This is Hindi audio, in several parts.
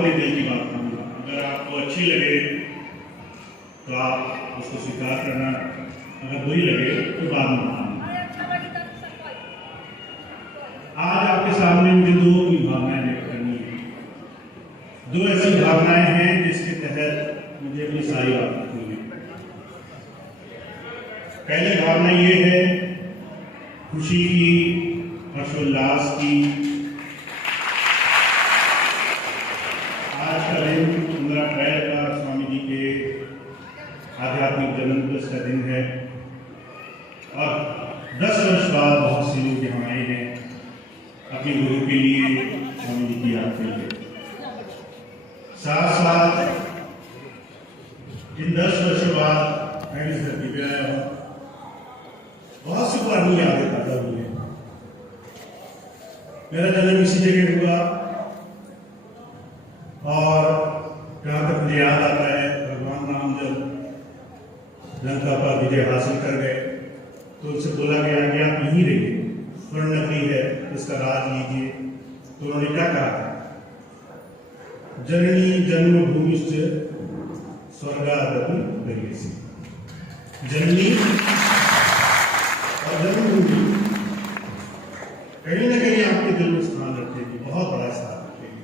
अपने दिल की बात कहूँगा। अगर आपको अच्छी लगे तो आप उसको स्वीकार करना, अगर बुरी लगे तो बाद में मानना। आज आपके सामने मुझे दो भावनाएं व्यक्त करनी है। दो ऐसी भावनाएं हैं जिसके तहत मुझे अपनी सारी बात करनी है। पहली भावना ये है खुशी की, हर्षोल्लास की। आज का दिन 15 अप्रैल का स्वामी जी के आध्यात्मिक जन्म दिवस का दिन है और 10 वर्ष बाद बहुत से लोग यहाँ आए हैं अपने गुरु के लिए स्वामी जी की याद के लिए। साथ साथ इन 10 वर्षों बाद मैं इस धरती पे आया हूँ। बहुत सी पुरानी यादें ताजा हुई है। मेरा जन्म इसी जगह हुआ और जहाँ तक मुझे याद आता है, भगवान राम जब लंका पर विजय हासिल कर गए तो उनसे बोला गया कि आप यहीं रहिए, स्वर्ण नगरी है, इसका राज लीजिए। तो उन्होंने क्या कहा? जननी जन्मभूमिश्च स्वर्गादपि गरीयसी। जननी और जन्मभूमि कहीं ना कहीं आपके दिल में स्थान रखेगी, बहुत बड़ा स्थान रखेगी।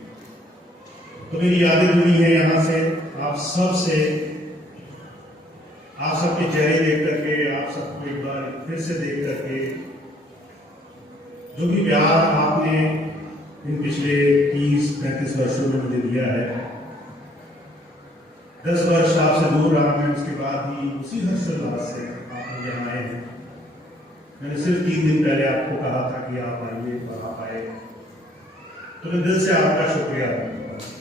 तो मेरी यादें जुड़ी है यहाँ से, आप सबसे, आप सबके चेहरे देख करके, आप सबको एक बार फिर से देख करके, जो भी प्यार आपने इन पिछले 30-35 वर्षों में मुझे दिया है। 10 वर्ष आपसे दूर रहा मैं, उसके बाद भी उसी हर्षोल्लास से आप मुझे यहाँ आए हैं। मैंने सिर्फ 3 दिन पहले आपको कहा था कि आप आइए और आप आए, तो मैं दिल से आपका शुक्रिया अदा करता हूँ।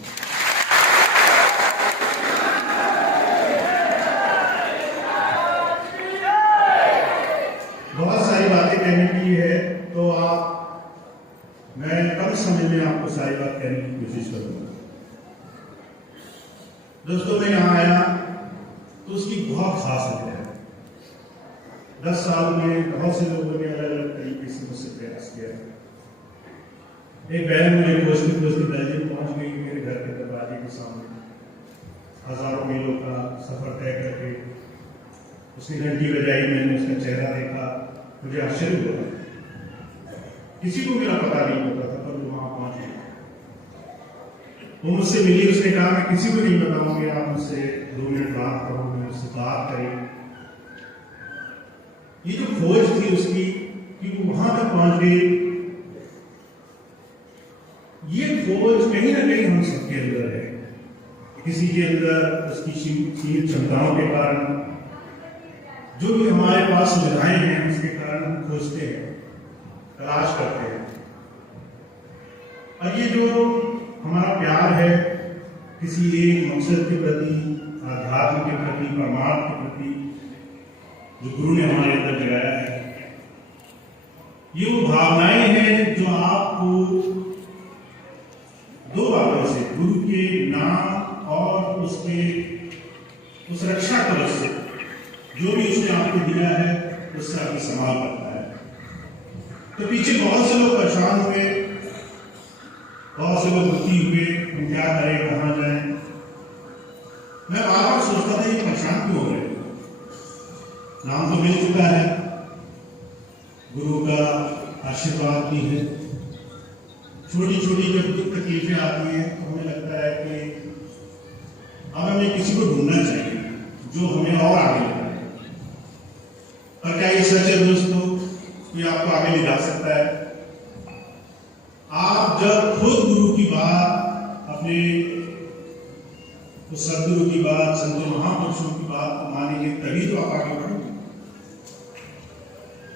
बहुत सारी बातें कहने की है तो मैं कम समय में आपको सारी बात कहने की कोशिश करूंगा। दोस्तों, मैं यहाँ आया तो उसकी बहुत खास वजह है। 10 साल में बहुत से लोगों ने अलग अलग तरीके से मुझसे प्रयास किया। एक बहन मुझे खोजती बेल्जियम पहुंच गई, मेरे घर के दरवाजे के सामने हजारों मीलों का सफर तय करके उसने घंटी बजाई। मैंने उसका चेहरा देखा, मुझे आश्चर्य हुआ। किसी को मेरा पता नहीं होता था, पर वो वहां पहुंच गई। वो मुझसे मिली, उसने कहा मैं किसी को नहीं बताऊंगी, आप मुझसे 2 मिनट बात करो, मैं उससे बात करें। ये जो खोज थी उसकी कि वो वहां तक पहुंच गई, ये खोज कहीं ना कहीं हम सबके अंदर है। किसी के अंदर उसकी सीमित क्षमताओं के कारण, जो भी हमारे पास सुविधाएं हैं उसके कारण हम खोजते हैं, तलाश करते हैं। और ये जो हमारा प्यार है किसी एक मकसद के प्रति, आध्यात्म के प्रति, परमार्थ के प्रति, जो गुरु ने हमारे अंदर जगाया है, ये वो भावनाएं हैं जो आपको 2 बातों से, गुरु के नाम और उसके उस रक्षा कवच से, जो भी उसने आपको दिया है उससे आपकी संभाल करता है। तो पीछे बहुत से लोग परेशान हुए, बहुत से लोग दुखी हुए, हम क्या करें, कहाँ जाएं। मैं बार बार सोचता था ये परेशान क्यों हो रहे? नाम तो मिल चुका है, गुरु का आशीर्वाद भी है। छोटी छोटी जब दुख तकलीफें आती हैं तो हमें लगता है कि अब हमें किसी को ढूंढना चाहिए जो हमें और आगे ले जाए। और क्या ये सच है दोस्तों, ये आपको आगे ले जा सकता है? आप जब खुद गुरु की बात, अपने उस सदगुरु की बात, संतों महापुरुषों की बात को मानेंगे, तभी तो आप आगे बढ़ेंगे।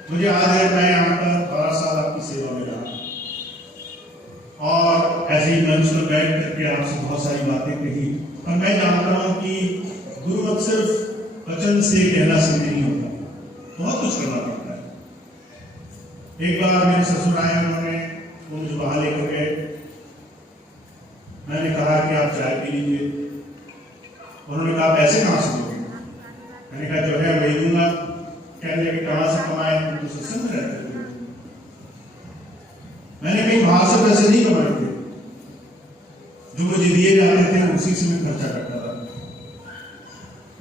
मुझे याद है मैं यहाँ पर 12 साल आपकी सेवा में रहा और ऐसे ही मंच पर बैठ करके आपसे बहुत सारी बातें कही। और मैं जानता हूँ कि गुरु मत सिर्फ वचन से, कहना से नहीं होता, बहुत कुछ करना पड़ता है। एक बार मेरे ससुर आए, उन्होंने मुझे बाहर लेकर गए। मैंने कहा कि आप चाय पी लीजिए। उन्होंने कहा पैसे कहाँ से दोगे? मैंने कहा जो है वही दूंगा। कहने लगे कहाँ से कमाए? तो सत्संग में रहते थे। मैंने कहीं बाहर से पैसे नहीं कमाए थे, जो मुझे दिए जाते थे उसी से मैं खर्चा करता था।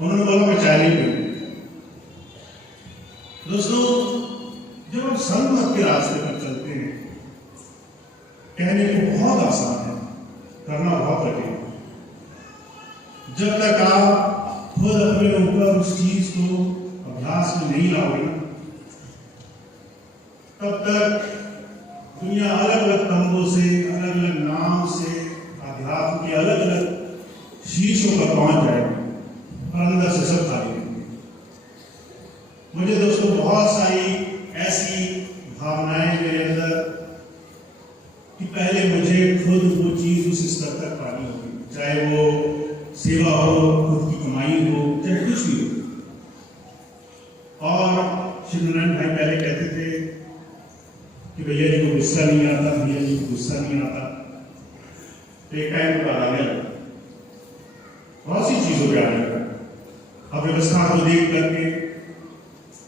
उन्होंने बोला मैं चाय नहीं पीऊंगा। दोस्तों, जब हम संत मत के रास्ते पर चलते हैं, कहने को बहुत आसान है, करना बहुत कठिन है। जब तक आप खुद अपने ऊपर उस चीज को अभ्यास में नहीं लाओगे, तब तक दुनिया अलग अलग तंबों से, अलग अलग नाम से, अध्यात्म के अलग अलग शीर्षों पर पहुंच जाएगी और अंदर से सब खाली। मुझे दोस्तों बहुत सारी ऐसी भावनाएं मेरे अंदर कि पहले मुझे खुद वो चीज उस स्तर तक पानी होगी, चाहे वो सेवा हो, खुद की कमाई हो, चाहे कुछ भी हो। और श्री नारायण भाई पहले कहते थे कि भैया जी को गुस्सा नहीं आता, भैया जी को गुस्सा नहीं आता। तो एक टाइम पर आने लगा, बहुत सी चीजों पे आने लगा। अव्यवस्था को देख करके,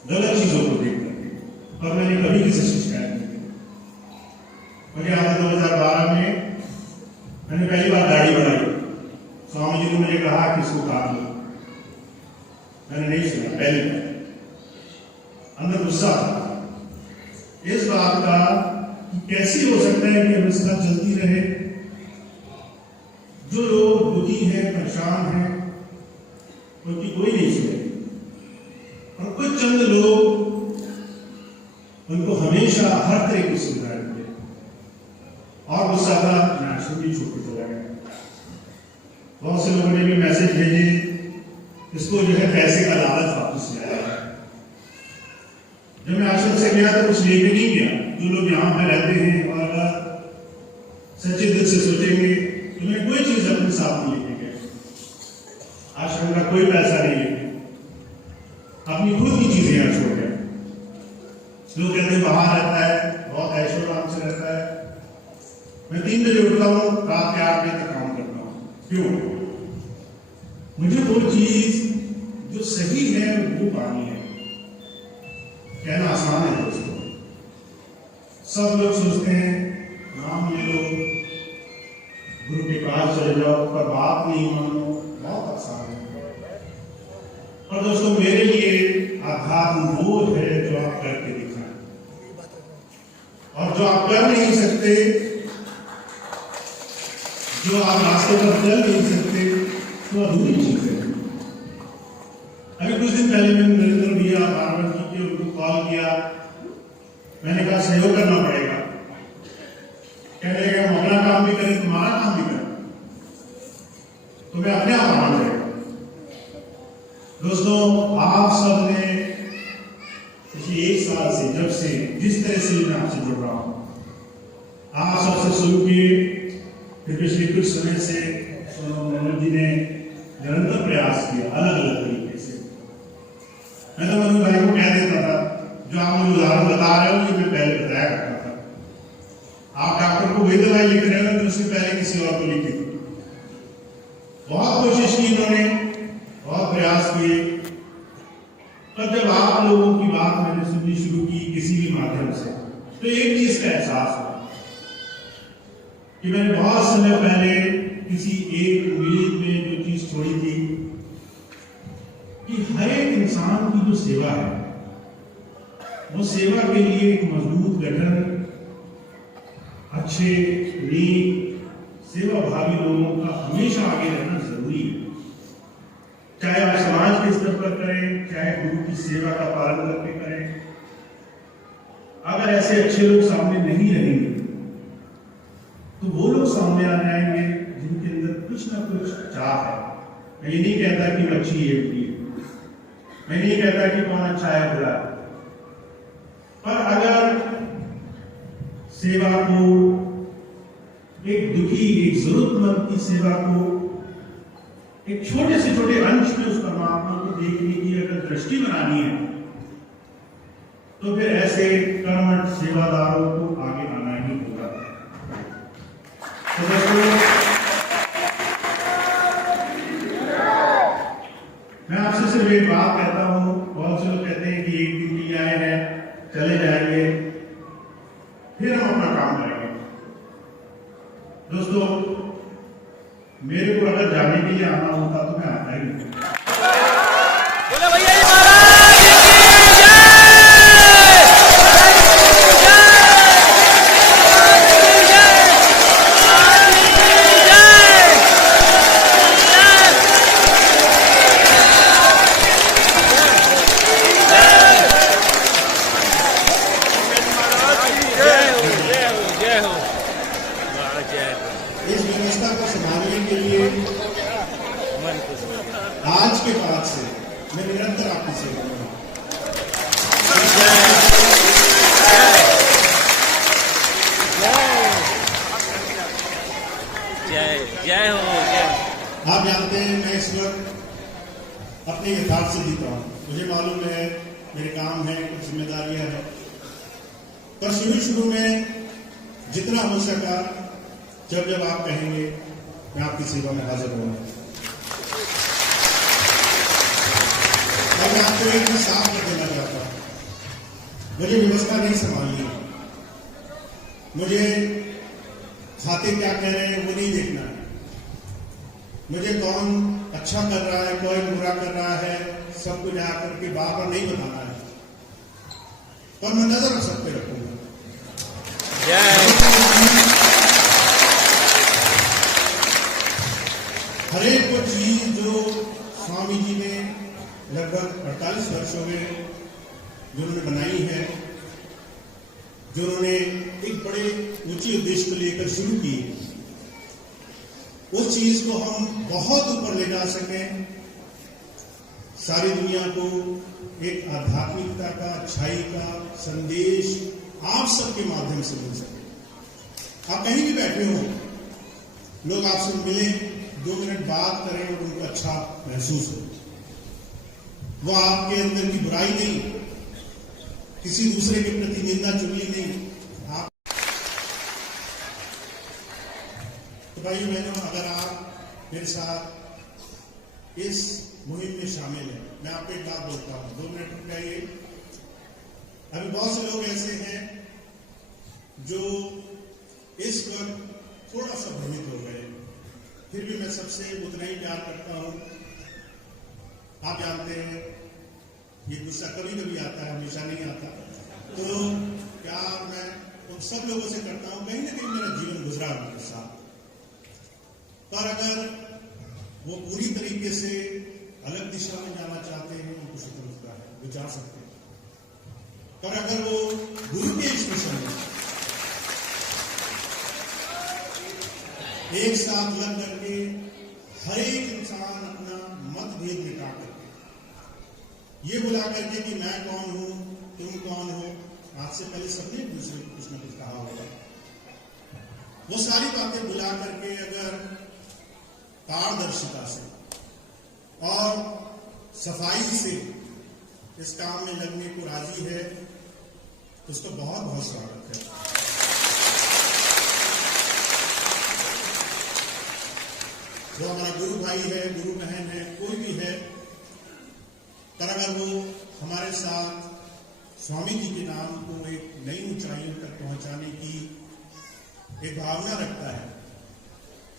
गलत चीजों को देख करके, और मैंने कभी किसी से शिकायत नहीं की। मुझे याद है 2012 में मैंने पहली बार दाढ़ी बढ़ाई। स्वामी जी ने मुझे कहा कि इसको काट लो। मैंने नहीं सुना, पहली बार। अंदर गुस्सा था इस बात का कि कैसे हो सकता है कि अवस्था चलती रहे, जो लोग दुखी हैं, परेशान हैं, उनकी कोई नहीं सुने, और कुछ चंद लोग उनको हमेशा हर तरह की सुविधाएं मिले। और गुस्सा था, नेचुरली छूट के चला गया। बहुत से लोगों ने भी मैसेज भेजे, इसको जो है पैसे का लालच वापस ले आया। जब मैं आश्रम से गया तो कुछ लेके नहीं गया। जो लोग यहाँ पे रहते हैं और अगर सच्चे दिल से सोचेंगे तो मैं कोई चीज अपने साथ नहीं लेके गया, आश्रम का कोई पैसा नहीं लेके, अपनी खुद की चीजें यहाँ छोड़ गया। लोग कहते हैं बाहर रहता है, बहुत ऐशो आराम से रहता है। मैं 3 बजे उठता हूँ, रात के 8 बजे तक काम करता हूँ। क्यों? मुझे वो चीज जो सही है वो पानी है। कहना आसान है दोस्तों, सब लोग सोचते हैं नाम ले लो, गुरु के पास चले जाओ, पर बात नहीं मानो, बहुत आसान है। और दोस्तों, मेरे लिए आध्यात्म वो है जो आप करके दिखाएं, और जो आप कर नहीं सकते, जो आप रास्ते पर चल नहीं सकते, तो अधूरी चीज है। अभी कुछ दिन पहले मैंने नरेंद्र भैया बारबर जी के उनको कॉल किया। मैंने कहा सहयोग करना पड़ेगा। कहने लगे हम अपना काम भी करें, तुम्हारा काम भी करें, तो मैं अपने आप आना पड़ेगा। दोस्तों, आप सब ने पिछले 1 साल से, जब से जिस तरह से मैं आपसे जुड़ रहा हूं, आप सबसे शुरू किए, फिर पिछले कुछ समय से मनोज जी ने निरंतर प्रयास किया अलग अलग तरीके से। मैं तो मनोज भाई को कह देता था, जो आप मुझे उदाहरण बता रहे हो ये मैं पहले बताया करता था। आप डॉक्टर को वही दवाई लिख रहे हो तो उससे पहले किसी और को लिखी थी। बहुत कोशिश की इन्होंने, बहुत प्रयास किए, पर जब आप लोगों की बात मैंने सुननी शुरू की किसी भी माध्यम से, तो एक चीज का एहसास हुआ कि मैंने बहुत समय पहले किसी एक उम्मीद में जो चीज छोड़ी थी कि हर एक इंसान की जो सेवा है, वो सेवा के लिए एक मजबूत गठन, अच्छे नेक सेवा भावी लोगों का हमेशा आगे रहना जरूरी है। चाहे आप समाज के स्तर पर करें, चाहे गुरु की सेवा का पालन करके करें। अगर ऐसे अच्छे लोग सामने नहीं रहेंगे तो वो लोग सामने आ जाएंगे जिनके अंदर कुछ ना कुछ चाह है। मैं ये नहीं कहता कि वो अच्छी है, मैं नहीं कहता कि कौन अच्छा है बुरा, पर अगर सेवा को, एक दुखी, एक जरूरतमंद की सेवा को एक छोटे से छोटे अंश में उस परमात्मा को देखने की अगर दृष्टि बनानी है, तो फिर ऐसे कर्मठ सेवादारों को आगे आना ही होगा। तो दोस्तों, मैं आपसे सिर्फ एक बात कहता हूं। बहुत से लोग कहते हैं कि एक दिन के लिए आए हैं, चले जाएंगे, फिर हम अपना काम करेंगे। दोस्तों, मुझे आना होता तो मैं आता ही नहीं। बोले भैया जी महाराज इस व्यवस्था को संभालने के लिए आज के बाद से मैं निरंतर आपकी सेवा करूंगा। जय हो जय। आप जानते हैं मैं इस वक्त अपने यथार्थ से जीता हूं। मुझे मालूम है मेरे काम है, कुछ जिम्मेदारियां हैं, पर शुरू में जितना हो सका जब आप कहेंगे मैं आपकी सेवा में हाजिर होऊंगा। और मैं आपको एक चीज साफ कर देना चाहता हूं, मुझे व्यवस्था नहीं संभालनी है, मुझे खाते क्या कह रहे हैं वो नहीं देखना है, मुझे कौन अच्छा कर रहा है कौन बुरा कर रहा है सब कुछ आकर के बार बार नहीं बताना है, पर मैं नजर रख सकते रखूंगा। हर एक वो चीज जो स्वामी जी ने लगभग 48 वर्षों में जो उन्होंने बनाई है, जो उन्होंने एक बड़े ऊंचे उद्देश्य को लेकर शुरू की, उस चीज को हम बहुत ऊपर ले जा सकें, सारी दुनिया को एक आध्यात्मिकता का, अच्छाई का संदेश आप सबके माध्यम से मिल सके। आप कहीं भी बैठे हो, लोग आपसे मिलें, 2 मिनट बात करें और उनको अच्छा महसूस हो, वो आपके अंदर की बुराई नहीं, किसी दूसरे के प्रति निंदा चुगली नहीं। आप तो भाइयों बहनों, अगर आप मेरे साथ इस मुहिम में शामिल हैं, मैं आपको एक बात बोलता हूं, 2 मिनट रुक जाइए। अभी बहुत से लोग ऐसे हैं जो इस वक्त थोड़ा सा भ्रमित हो गए, फिर भी मैं सबसे उतना ही प्यार करता हूं। आप जानते हैं ये गुस्सा कभी कभी आता है, हमेशा नहीं आता, तो प्यार मैं उन सब लोगों से करता हूं, कहीं ना कहीं मेरा जीवन गुजरा उनके साथ, पर अगर वो पूरी तरीके से अलग दिशा में जाना चाहते हैं, उनको स्वतंत्रता है, वो जा सकते हैं, पर अगर वो गुरु के इस मिशन में एक साथ लग करके हर एक इंसान अपना मतभेद मिटा करके ये बुला करके कि मैं कौन हूं तुम कौन हो, आज से पहले सबने एक दूसरे को कुछ ना कुछ कहा होगा, वो सारी बातें बुला करके अगर पारदर्शिता से और सफाई से इस काम में लगने को राजी है तो उसका बहुत बहुत स्वागत है। जो हमारा गुरु भाई है, गुरु बहन है, कोई भी है, पर अगर वो हमारे साथ स्वामी जी के नाम को एक नई ऊंचाइयों तक पहुंचाने की एक भावना रखता है,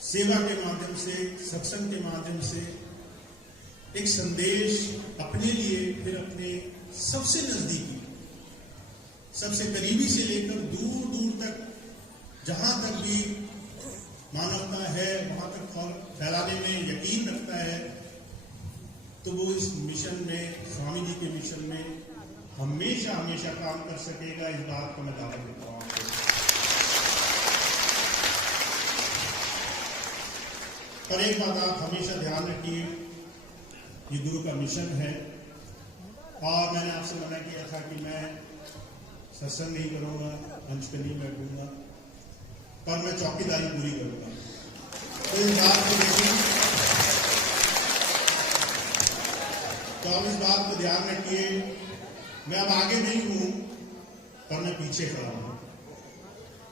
सेवा के माध्यम से, सत्संग के माध्यम से एक संदेश अपने लिए, फिर अपने सबसे नजदीकी, सबसे करीबी से लेकर दूर दूर तक, जहां तक भी मानवता है वहां तक फैलाने में यकीन रखता है, तो वो इस मिशन में, स्वामी जी के मिशन में हमेशा हमेशा काम कर सकेगा। इस बात को मैं दावा देता हूं आपको। पर एक बात आप हमेशा ध्यान रखिए, ये गुरु का मिशन है, और मैंने आपसे मना किया था कि मैं सत्संग नहीं करूंगा, मंच पे नहीं बैठूंगा, पर मैं चौकीदारी पूरी करूंगा। तो इस बात को देखिए, तो आप इस बात को ध्यान रखिए, मैं अब आगे नहीं हूं, पर मैं पीछे खड़ा हूं,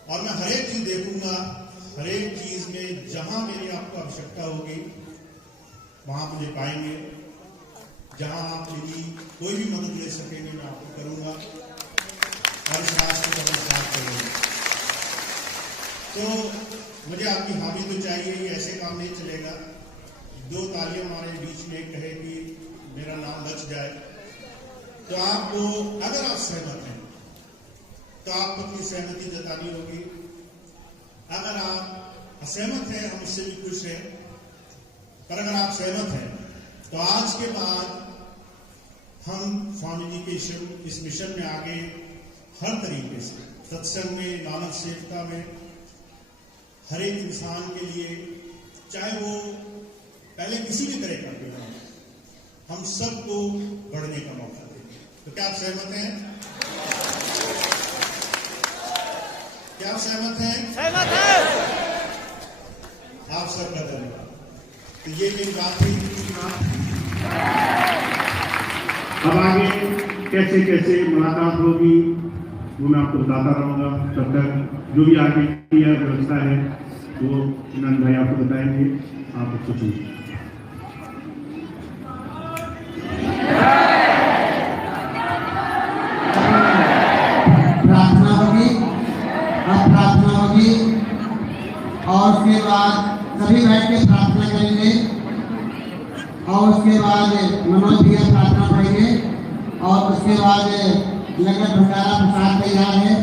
और मैं हर एक चीज देखूंगा, हर एक चीज में जहां मेरी आपको आवश्यकता होगी वहां मुझे पाएंगे, जहां आप मेरी कोई भी मदद ले सकेंगे मैं आपको करूंगा, और इस रास्ते को हम साथ करेंगे। तो मुझे आपकी हामी तो चाहिए, ये ऐसे काम नहीं चलेगा। दो तालियां हमारे बीच में कहे कि मेरा नाम बच जाए, तो आपको अगर आप सहमत हैं तो आपको अपनी सहमति जतानी होगी। अगर आप असहमत हैं, हम उससे भी खुश हैं, पर अगर आप सहमत हैं तो आज के बाद हम स्वामी जी के इस मिशन में आगे हर तरीके से सत्संग में, मानव सेवता में, हर एक इंसान के लिए, चाहे वो पहले किसी भी तरह का क्यों ना हो, हम सबको बढ़ने का मौका देंगे। तो क्या आप सहमत हैं? क्या आप सहमत हैं? सहमत है। आप सबका धन्यवाद। तो ये मेरी बात हुई। अब आगे कैसे कैसे मुलाकात होगी वो मैं आपको बताता रहूँगा। तब तक जो भी आगे की व्यवस्था है वो नंद भाई आपको बताएंगे, आप उसको सुनिए। प्रार्थना होगी, अब प्रार्थना होगी और उसके बाद सभी बैठ के प्रार्थना करेंगे और उसके बाद मनोज भैया प्रार्थना करेंगे और उसके बाद लंगर भंडारा प्रसाद तैयार है।